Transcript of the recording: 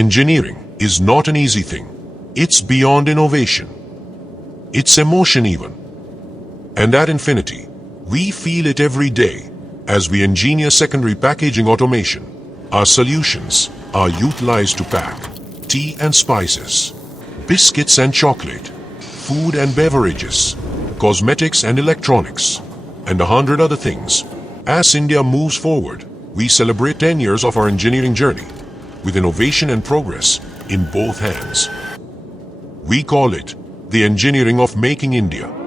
Engineering is not an easy thing. It's beyond innovation. It's emotion even. And at Infinity, we feel it every day as we engineer secondary packaging automation. Our solutions are utilized to pack tea and spices, biscuits and chocolate, food and beverages, cosmetics and electronics, and 100 other things. As India moves forward, we celebrate 10 years of our engineering journey with innovation and progress in both hands. We call it the engineering of making India.